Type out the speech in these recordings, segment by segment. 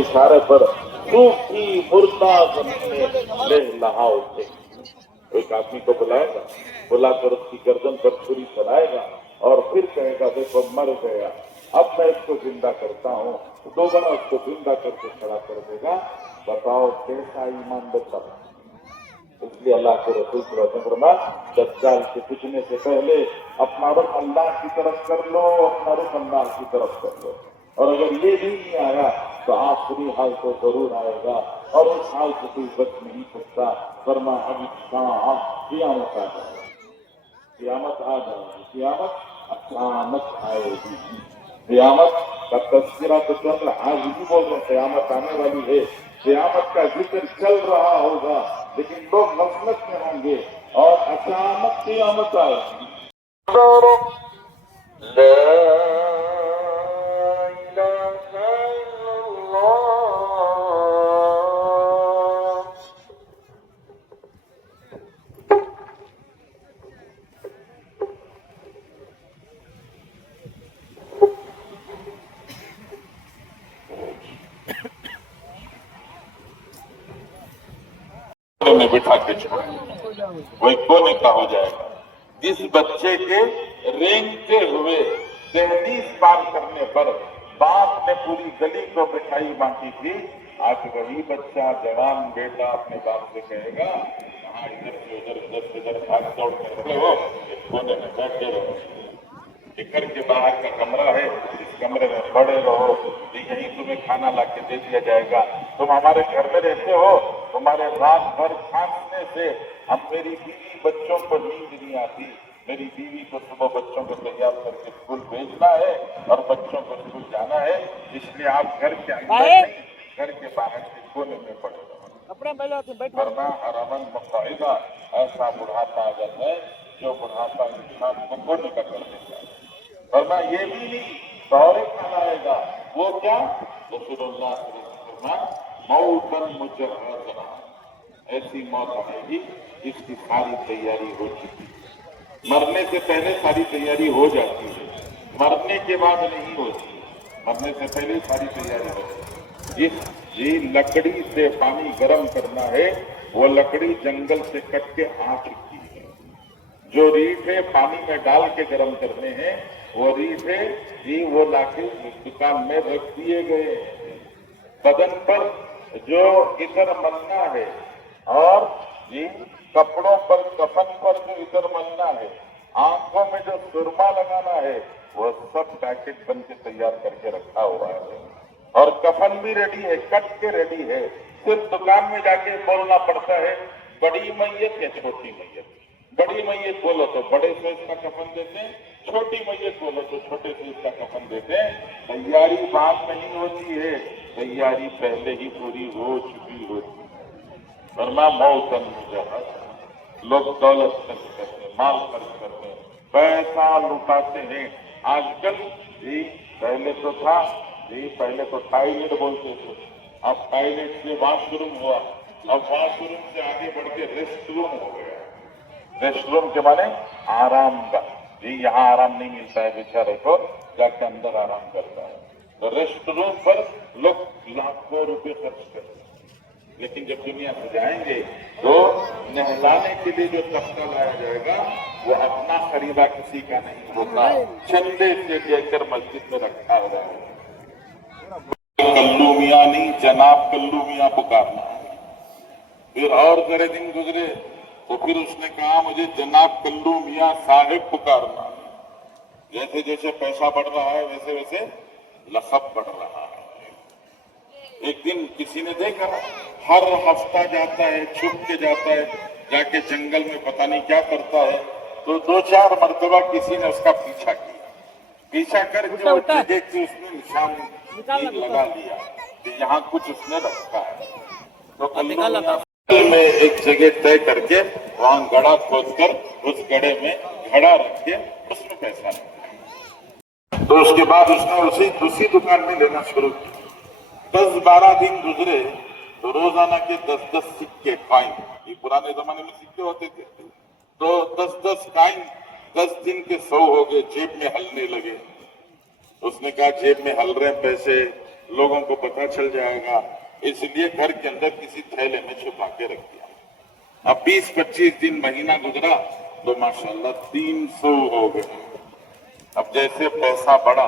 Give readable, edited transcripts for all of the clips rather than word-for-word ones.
इशारे पर सूखी मुर्दा लहा उठे। एक आदमी को बुलाएगा, बुलाकर उसकी गर्दन पर छुरी चलाएगा और फिर कहेगा देखो मर गया, अब मैं इसको जिंदा करता हूँ। दोबारा उसको जिंदा करके खड़ा कर देगा। बताओ कैसा ईमान बचा। इसलिए अल्लाह के रसूल दज्जाल के पूछने से पहले अपना रुख अल्लाह की तरफ कर लो, अपना रुख अल्लाह की तरफ कर लो। और अगर ये भी नहीं आया तो आखिरी हाल तो जरूर आएगा और उस हाल से कोई बच नहीं सकता। फरमा अभी क़यामत आ जाएगी, क़यामत आ जाएगी, क़यामत अचानक आएगी। क़यामत का तस्करा तो चल आज भी बोल रहे, क़यामत आने वाली है, क़यामत का जिक्र चल रहा होगा, लेकिन लोग गफलत में होंगे और अचानक क़यामत आएगी। में बिठा के छोड़ वही कोने का हो जाएगा। जिस बच्चे के रेंगते हुए 33 पार करने पर बाप ने पूरी गली को मिठाई बांटी थी, आज वही बच्चा जवान बेटा अपने बाप से कहेगा कहाँ इधर से उधर भाग दौड़ करते हो, इस कोने में बैठे रहो, घर के बाहर का कमरा है, इस कमरे में पड़े रहो, यहीं तुम्हें खाना ला के दे दिया जाएगा। तुम हमारे घर में रहते हो, तुम्हारे रात भर खांसने से हम मेरी बीवी बच्चों को नींद नहीं आती। मेरी बीवी को सुबह बच्चों को तैयार करके स्कूल भेजना है और बच्चों को स्कूल जाना है, इसलिए आप घर के अंदर नहीं, घर के बाहर के कोने में पड़े रहो। वरना हरामन मुकाइदा ऐसा बुढ़ापा आ जाता है जो बुढ़ापा इंसान को कोने का कर देता है। वरना ये भी नहीं दौरे खाना आएगा, वो क्या रसूलुल्लाह मौतन मुजर्रदा, ऐसी मौत आएगी जिसकी सारी तैयारी हो चुकी। मरने से पहले सारी तैयारी हो जाती है, मरने के बाद नहीं होती। मरने से पहले सारी तैयारी होती है। जिस लकड़ी से पानी गर्म करना है वो लकड़ी जंगल से कट के आ चुकी है। जो रीठे पानी में डाल के गर्म करने हैं वो रीठे जी वो लाके दुकान में रख दिए गए। बदन पर जो इधर मलना है और जी कपड़ों पर कफन पर जो इधर मलना है, आंखों में जो सुरमा लगाना है, वो सब पैकेट बन के तैयार करके रखा हुआ है और कफन भी रेडी है, कट के रेडी है। सिर्फ दुकान में जाके बोलना पड़ता है बड़ी मैयत या छोटी मैयत। बड़ी मैयत बोलो तो बड़े साइज का कफन देते हैं, छोटी मैयत बोलो तो छोटे साइज का कफन देते हैं। तैयारी बाद नहीं होती है, तैयारी पहले ही पूरी हो चुकी होती है। वरना मौतन मुजर्रदा, लोग दौलत खर्च करते हैं, माल खर्च करते हैं, पैसा लुटाते हैं। आजकल जी पहले तो था जी, पहले तो टॉयलेट बोलते थे, अब टॉयलेट से वॉशरूम हुआ, अब वॉशरूम से आगे बढ़ के रेस्ट रूम हो गया। रेस्ट रूम के माने आराम का जी, यहाँ आराम नहीं मिलता है बेचारे को, जाके अंदर आराम करता है। तो रेस्ट रूम पर लोग लाखों रुपए खर्च करते हैं। लेकिन जब दुनिया से जाएंगे तो नहलाने के लिए जो तख्ता लाया जाएगा वो अपना खरीदा किसी का नहीं होता, चंदे से लेकर मस्जिद में रखा हुआ है। कल्लू मियाँ नहीं, जनाब कल्लू मियाँ पुकारना। फिर और जरे दिन गुजरे तो फिर उसने कहा मुझे जनाब कल्लू मियाँ साहिब पुकारना। जैसे जैसे पैसा बढ़ रहा है वैसे वैसे लक़ब बढ़ रहा है। एक दिन किसी ने देखा हर हफ्ता जाता है, छुप के जाता है, जाके जंगल में पता नहीं क्या करता है, तो 2-4 मरतबा किसी ने उसका पीछा किया। पीछा करके वो जगह की उसने निशान लगा लिया कि यहाँ कुछ उसने रखा है। तो में एक जगह तय करके वहां गड़ा खोदकर उस गड़े में घड़ा रख के उसमें पैसा रखा। तो उसके बाद उसने उसी दुकान में लेना शुरू किया। 10-12 दिन गुजरे तो रोजाना के 10-10 सिक्के कॉइन, ये पुराने जमाने में सिक्के होते थे, तो 10-10 कॉइन 10 दिन के 100 हो गए, जेब में हलने लगे। उसने कहा जेब में हल रहे पैसे, लोगों को पता चल जाएगा, इसलिए घर के अंदर किसी थैले में छुपा के रख दिया। अब 20-25 दिन महीना गुजरा तो माशाल्लाह 300 हो गए। अब जैसे पैसा बढ़ा,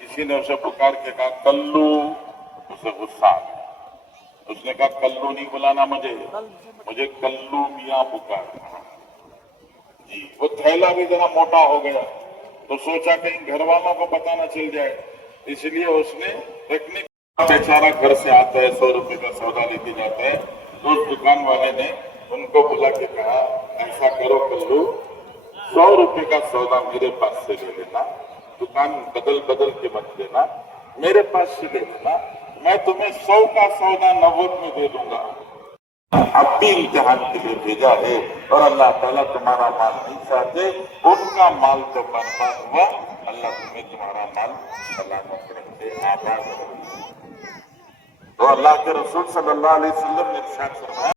किसी ने उसे पुकार के कहा कल्लू, उसे गुस्सा आ गया। उसने कहा कल्लू नहीं बुलाना मुझे कल्लू मियां पुकार जी। वो थैला भी जरा मोटा हो गया तो सोचा कहीं घर वालों को पता न चल जाए, इसलिए उसने रखने का, बेचारा घर से आता है 100 रुपए का सौदा लेके जाता है, तो उस दुकान वाले ने उनको बुला के कहा ऐसा करो कल्लू, 100 रुपए का सौदा मेरे पास से ले लेना, दुकान बदल बदल के मत लेना, मेरे पास से ले लेना, मैं तुम्हें 100 का सौदा 90 में दे दूंगा। अब भी इम्तिहान के लिए भेजा है और अल्लाह ताला तुम्हारा माल नहीं चाहते, उनका माल तो बर्बाद हुआ, अल्लाह तुम्हें तुम्हारा माल सलामत रखे, आबाद रखे। तो अल्लाह के रसूल सल्लल्लाहु अलैहि वसल्लम ने इरशाद फरमाया,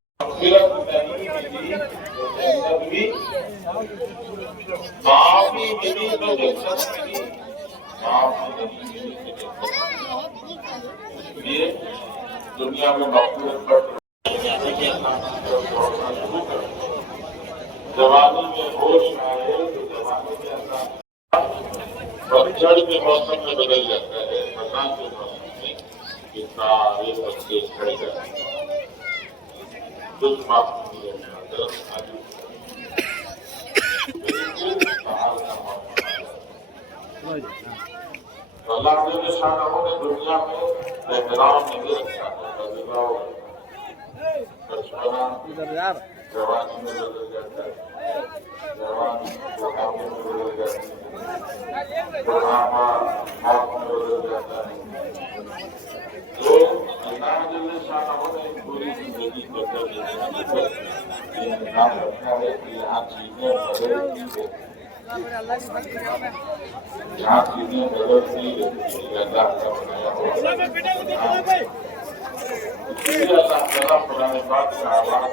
दुनिया में जवानी में होश आए तो जवानी के अंदर पतझड़ के मौसम में बदल जाता है, खजान के मौसम में कि सारे पत्ते झड़ जाते हैं, कुछ माफ नहीं रहता। अल्लाह ने शानों ने दुनिया में एहतराम नहीं रखा है, बचपना जवानी में बदल जाता है, जवानी बुढ़ापे में बदल जाती है, बुढ़ापा मौत में बदल जाता है। तो अल्लाह ने शानों ने पूरी जिंदगी को इंतजाम रखा है कि यहाँ चीजें बदलती है, यहाँ चीजें बदलती है, अल्लाह का बनाया हुआ। इसलिए अल्लाह ताला पुराने बात का आवाज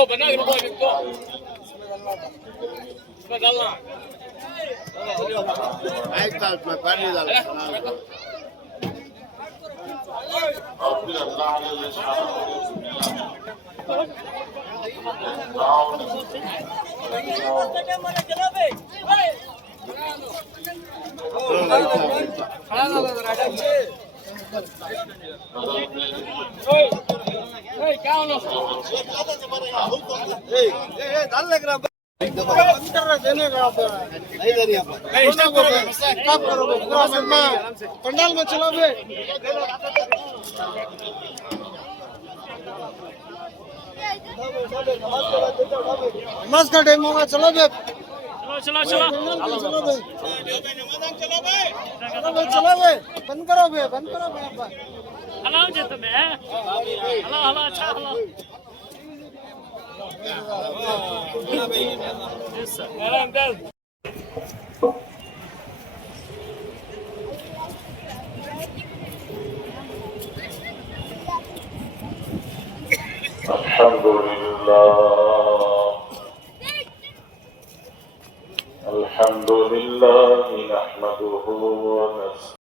बना के रखो इसको इसमें डालना में पानी डालना। और फिर अल्लाह ने क्या होना डाल लग रहा देने का पंडाल में चलो बे नमाज का टाइम होगा, चलो बे चलो चलो बे चलो बे बंद करो बे हलाओ जे तुम्हें हला अच्छा हला अल्हम्दुलिल्लाह नहमदुहु व नस्तईनुहु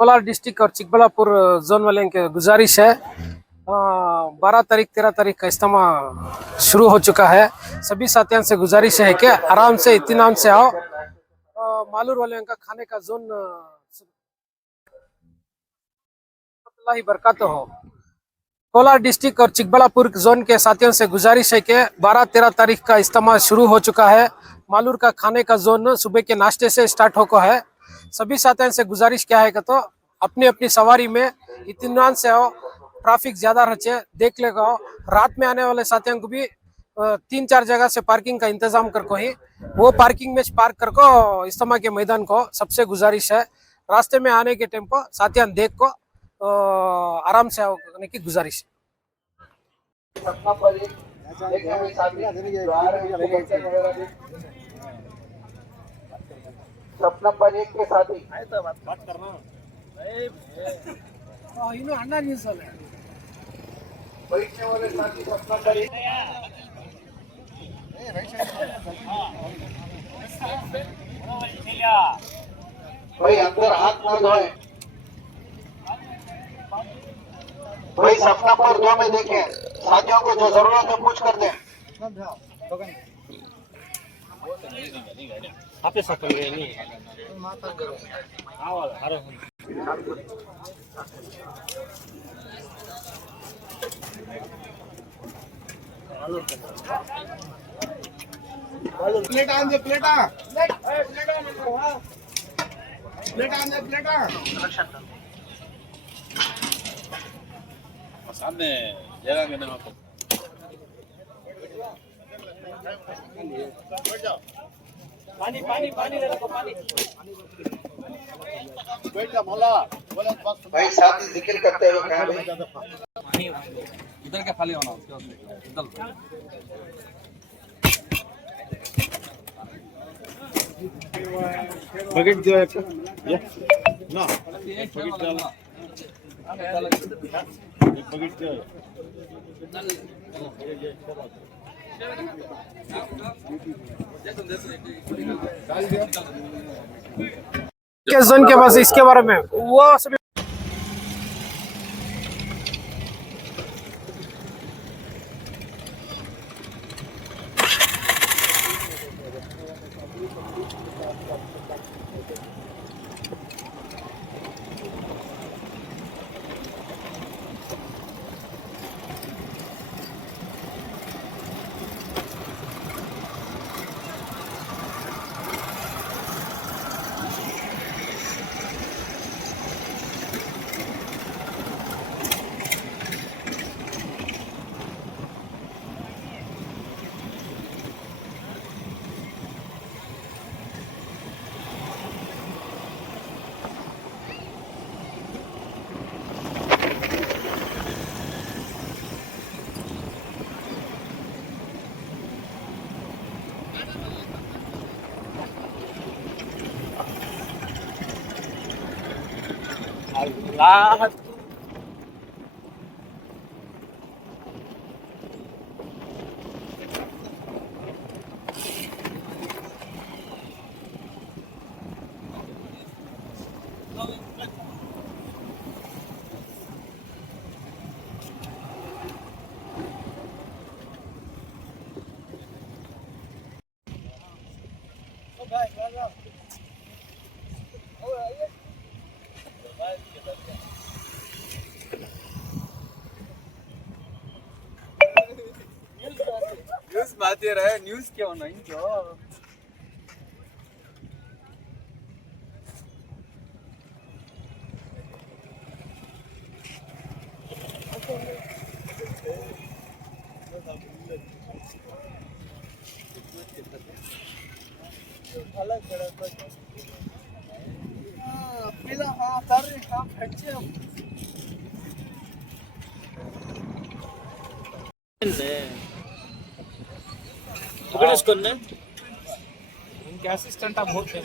कोलार डिस्ट्रिक्ट और चिकबल्लापुर जोन वाले की गुजारिश है 12 तारीख 13 तारीख का इज्तिमा शुरू हो चुका है। सभी साथियों से गुजारिश है कि आराम से इत्मीनान से आओ। मालूर वाले का खाने का जोन बरकत हो। कोलार डिस्ट्रिक्ट और चिकबल्लापुर जोन के साथियों से गुजारिश है कि 12-13 तारीख का इज्तिमा शुरू हो चुका है। मालूर का खाने का जोन सुबह के नाश्ते से स्टार्ट होको है। सभी साथियों से गुजारिश क्या है कि तो अपनी अपनी सवारी में इत्मीनान से आओ। ट्रैफिक ज्यादा रचे देख लेगा। रात में आने वाले साथियों को भी 3-4 जगह से पार्किंग का इंतजाम करको ही वो पार्किंग में पार्क करको इज्तिमा के मैदान को सबसे गुजारिश है। रास्ते में आने के टाइम पर साथियों देख को आराम से आओ करने की गुजारिश सपना पर एक के साथ ही बैठने वाले साथी सपना पर एक भाई अंदर हाथ ना धोए भाई सपना पर दो में देखें साथियों को जो जरूरत है पूछ कर दें आपे सब कर नहीं आओ अरे प्लेट आन दे प्लेट आन प्लेट आन सामने जगह के नाम पर पानी पानी पानी ले लो पानी बैठ जा मोला बोले बस भाई साथी जिक्र करते हुए कहा भाई इधर के खाली होना उसके इधर बकेट दो एक ये ना बकेट डाल एक बकेट दो के जोन के पास इसके बारे में वो सभी न्यूज माती रहे न्यूज क्यों नहीं जो इनके असिस्टेंट आप बहुत थे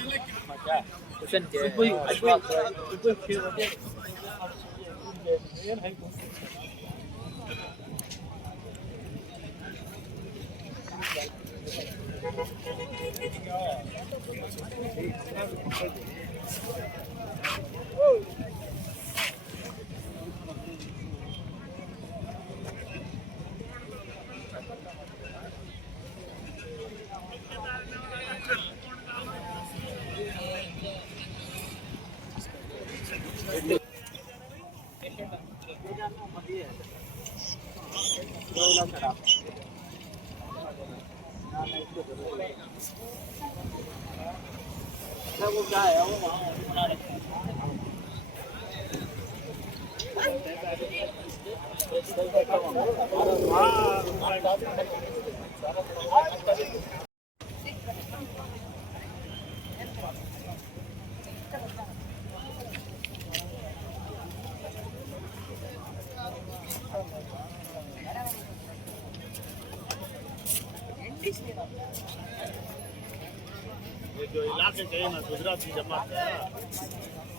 जो इलाके चाहिए ना गुजरात की जमात है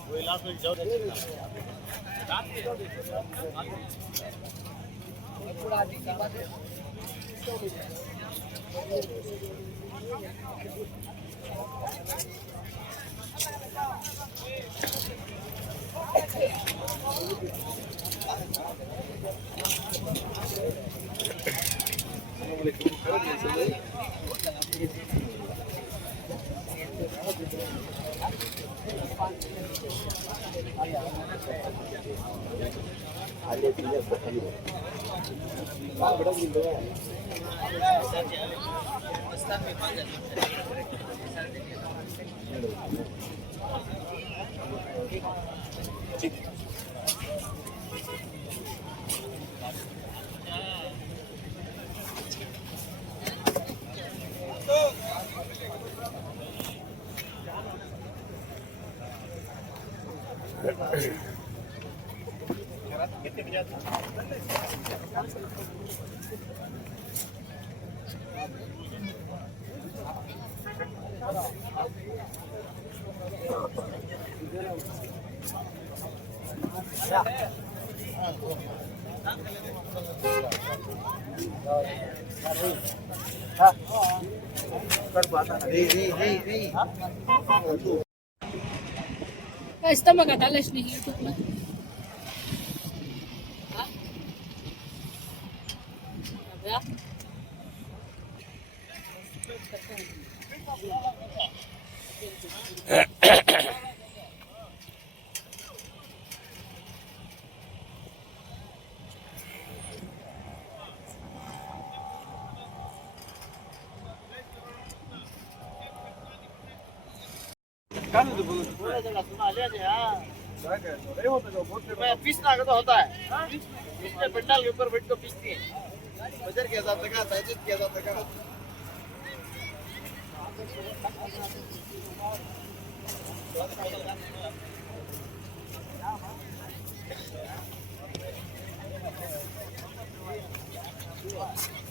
वो इलाके की जरूरत Está maganda ni YouTube na. Ya. पीस ना तो होता है इसमें पंडाल के ऊपर बैठ कर पीसती है बजर के साथ लगा ताजिद के साथ लगा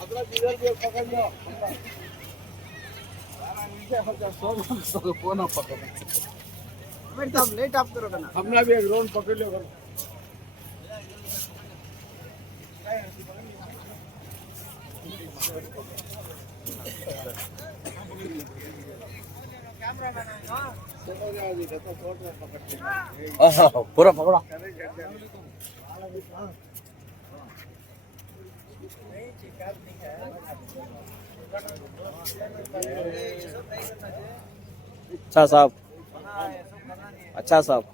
अगला इधर भी पकड़ लो लेट आप करो ना हमने भी एक राउंड पकड़ लिया पूरा पकड़ा अच्छा साहब अच्छा साहब